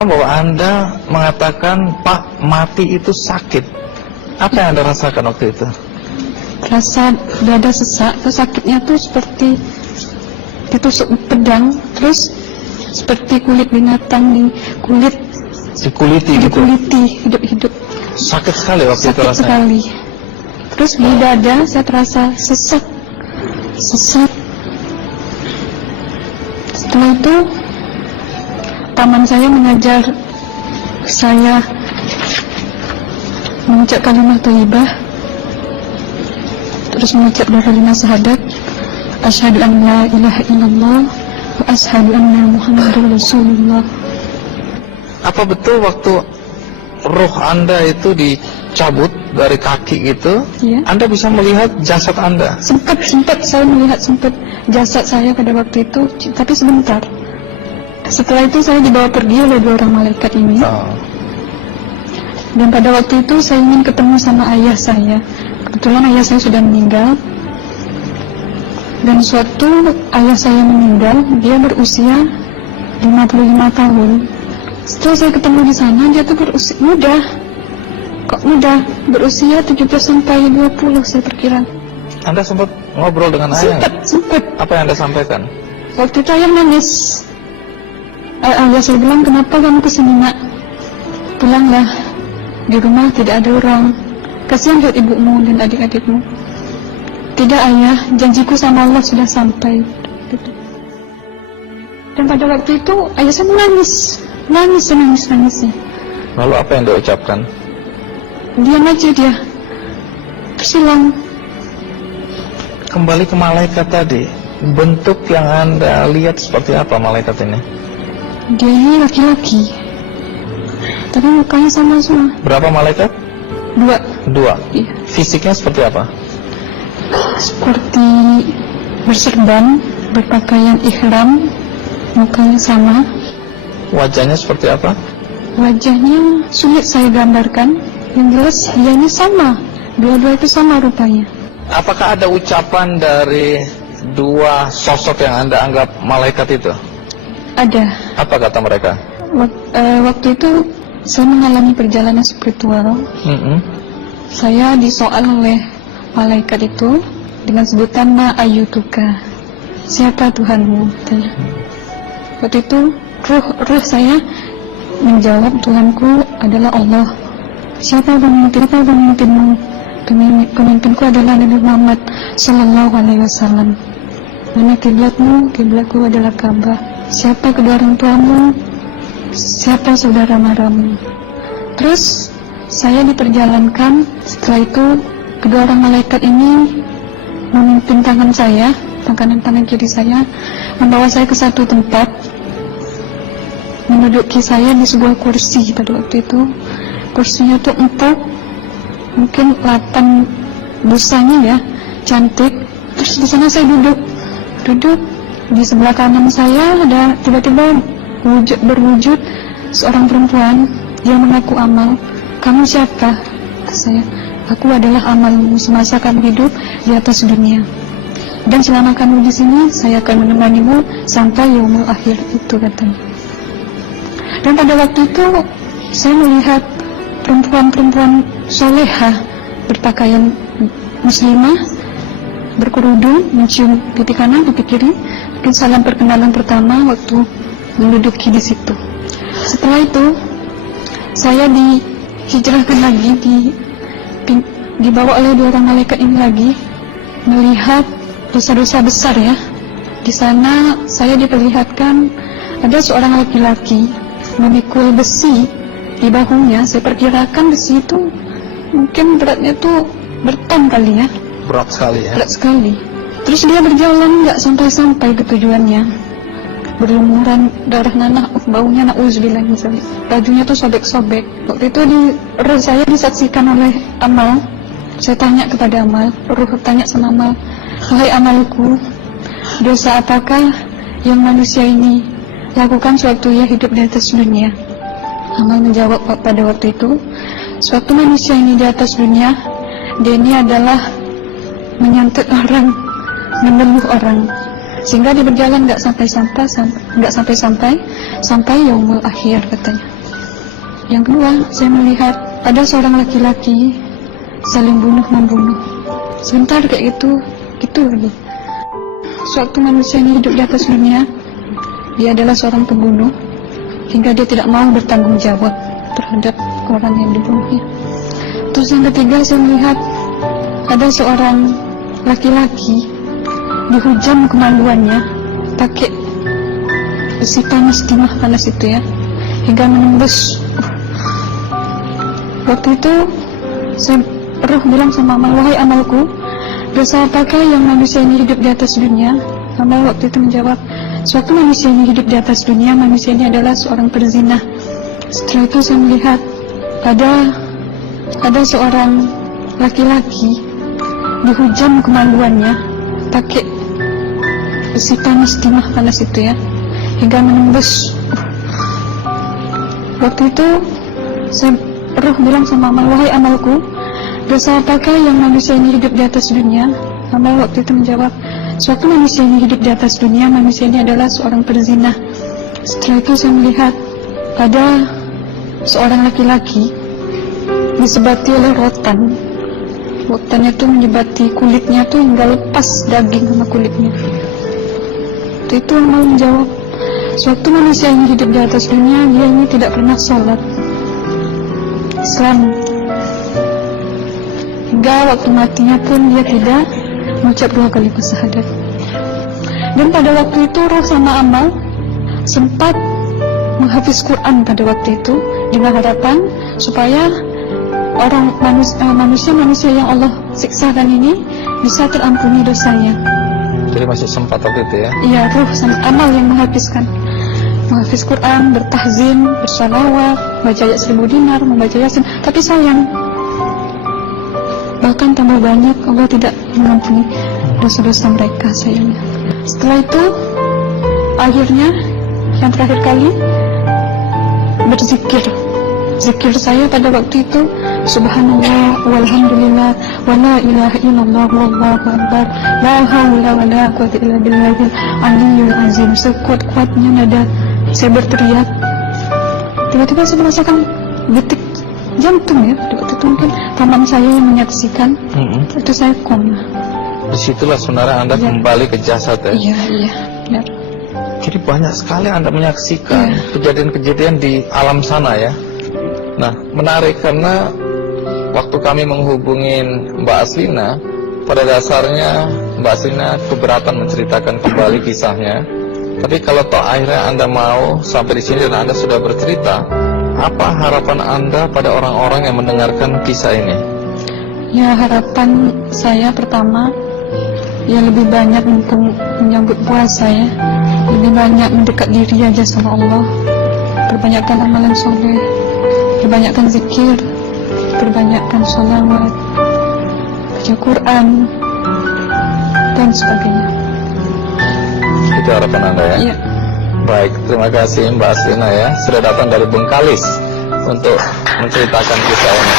Bahwa Anda mengatakan Pak mati itu sakit. Apa yang Anda rasakan waktu itu? Rasa dada sesak, terus sakitnya tuh seperti ditusuk pedang, terus seperti kulit binatang Dikuliti gitu? dikuliti hidup-hidup. Sakit sekali waktu itu Sakit rasanya? sekali. Terus di dada saya terasa sesak. Setelah itu paman saya mengajar saya mengucap kalimat thayyibah, terus mengucap doa kalimat syahadat, asyhadu an la ilaha illallah wa asyhadu anna muhammadar rasulullah. Apa betul waktu roh Anda itu dicabut dari kaki gitu, Iya. Anda bisa melihat jasad Anda? Sempat saya melihat jasad saya pada waktu itu, tapi sebentar. Setelah itu saya dibawa pergi oleh 2 orang malaikat ini. Dan pada waktu itu saya ingin ketemu sama ayah saya. Kebetulan ayah saya sudah meninggal. Dan suatu ayah saya meninggal, dia berusia 55 tahun. Setelah saya ketemu di sana, dia tuh berusia muda. Kok muda? Berusia 17 sampai 20 saya perkira. Anda sempat ngobrol dengan ayah? Sempat. Apa yang Anda sampaikan? Waktu itu ayah nangis. Ayah saya bilang, kenapa kamu kesini nak? Pulanglah, di rumah tidak ada orang. Kasihan lihat ibumu dan adik-adikmu. Tidak ayah, janjiku sama Allah sudah sampai. Dan pada waktu itu ayah saya menangis. Lalu apa yang dia ucapkan? Diam aja dia, terus hilang. Kembali ke malaikat tadi, bentuk yang Anda lihat seperti apa malaikat ini? Dia ini laki-laki, tapi mukanya sama semua. Berapa malaikat? 2. Iya. Fisiknya seperti apa? Seperti berserban, berpakaian ihram, mukanya sama. Wajahnya seperti apa? Wajahnya sulit saya gambarkan. Yang jelas dia ini sama, dua-dua itu sama rupanya. Apakah ada ucapan dari 2 sosok yang Anda anggap malaikat itu? Ada. Apa kata mereka? Waktu itu saya mengalami perjalanan spiritual. Saya disoal oleh malaikat itu dengan sebutan Ma ayyutuka, siapa Tuhanmu? Waktu itu ruh saya menjawab, Tuhanku adalah Allah. Siapa pemimpinmu? Pemimpinku adalah Nabi Muhammad Sallallahu Alaihi Wasallam. Mana kiblatmu? Kiblatku adalah Ka'bah. Siapa kedua orang tuamu? Siapa saudara maramu? Terus saya diperjalankan. Setelah itu kedua orang malaikat ini memimpin tangan saya, tangan kiri saya, membawa saya ke satu tempat, menduduki saya di sebuah kursi. Pada waktu itu kursinya tuh empuk, mungkin latan busanya ya, cantik. Terus di sana saya duduk. Di sebelah kanan saya ada tiba-tiba berwujud seorang perempuan. Dia mengaku Amal. Kamu siapa? Saya, aku adalah amalmu semasa kamu hidup di atas dunia. Dan selama kamu di sini, saya akan menemanimu sampai yaumul akhir, itu katanya. Dan pada waktu itu saya melihat perempuan-perempuan solehah berpakaian muslimah, berkerudung, mencium pipi kanan, pipi kiri. Mungkin salam perkenalan pertama waktu menduduki di situ. Setelah itu saya dihijrahkan lagi, dibawa oleh 2 orang malaikat ini lagi, melihat dosa-dosa besar ya. Di sana saya diperlihatkan ada seorang laki-laki memikul besi di bahunya. Saya perkirakan besi itu mungkin beratnya tuh berton kali ya. Berat sekali ya? Berat sekali. Terus dia berjalan nggak sampai ke tujuannya. Berlumuran darah nanah, baunya na'udzubillah misalnya. Bajunya tuh sobek-sobek. Waktu itu saya disaksikan oleh Amal. Saya tanya kepada Amal, ruh tanya sama Amal, wahai amalku, dosa apakah yang manusia ini lakukan sewaktu ia hidup di atas dunia? Amal menjawab pada waktu itu, sewaktu manusia ini di atas dunia, dia ini adalah menyantet orang, meneluh orang. sehingga dia berjalan nggak sampai yaumul akhir katanya. Yang kedua, saya melihat ada seorang laki-laki saling bunuh-membunuh. Sebentar kayak gitu lagi. Suatu manusia ini hidup di atas dunia, dia adalah seorang pembunuh, hingga dia tidak mau bertanggung jawab terhadap orang yang dibunuhnya. Terus yang ketiga, saya melihat ada seorang laki-laki dihujam kemaluannya pakai besi panas, timah panas itu ya, hingga menembus. Waktu itu roh bilang sama amal, wahai amalku, dosa apakah yang manusia ini hidup di atas dunia? Amal waktu itu menjawab, suatu manusia ini hidup di atas dunia, manusia ini adalah seorang perzina. Setelah itu saya melihat ada seorang laki-laki dihujam kemaluannya pakai besi panas, timah panas itu ya, hingga menembus. Waktu itu roh bilang sama amal, wahai amalku, dosa apakah yang manusia ini hidup di atas dunia? Amal waktu itu menjawab, suatu manusia ini hidup di atas dunia, manusia ini adalah seorang perzina. Setelah itu saya melihat ada seorang laki-laki disebati oleh rotan. Rotannya itu menyebati kulitnya tuh hingga lepas daging sama kulitnya. Itu amal menjawab, suatu manusia yang hidup di atas dunia, dia ini tidak pernah sholat Islam, hingga waktu matinya pun dia tidak mengucap 2 kali syahadat. Dan pada waktu itu roh sama amal sempat menghafiz Quran pada waktu itu dengan harapan supaya orang manusia yang Allah siksakan ini bisa terampuni dosanya. Jadi masih sempat waktu itu ya? Iya, roh sama amal yang menghafiz Quran, bertahzim, bersalawat, baca ayat 1000 dinar, membaca Yasin. Tapi sayang, bahkan tambah banyak Allah tidak mengampuni dosa-dosa mereka, sayangnya. Setelah itu, akhirnya yang terakhir kali berzikir. Zikir saya pada waktu itu, subhanallah, walhamdulillah, wa la ilaha illallah, wallahu akbar, la haula wa la quwwata illa billahil aliyyil azim. Sekuat-kuatnya nada saya berteriak, tiba-tiba saya merasakan detik jantung ya. Waktu itu mungkin paman saya yang menyaksikan. Itu saya koma. Disitulah sebenarnya Anda kembali ke jasad ya? Iya, benar. Jadi banyak sekali Anda menyaksikan kejadian-kejadian di alam sana ya. Nah, menarik karena waktu kami menghubungin Mbak Aslina, pada dasarnya Mbak Aslina keberatan menceritakan kembali kisahnya. Tapi kalau toh akhirnya Anda mau sampai di sini dan Anda sudah bercerita, apa harapan Anda pada orang-orang yang mendengarkan kisah ini? Ya, harapan saya pertama, ya lebih banyak menyambut puasa ya, lebih banyak mendekat diri aja sama Allah, perbanyakkan amalan soleh, perbanyakkan zikir, perbanyakkan sholawat, baca Quran, dan sebagainya. Itu harapan Anda ya? Iya. Baik, terima kasih Mbak Aslina ya, sudah datang dari Bengkalis untuk menceritakan kisah ini.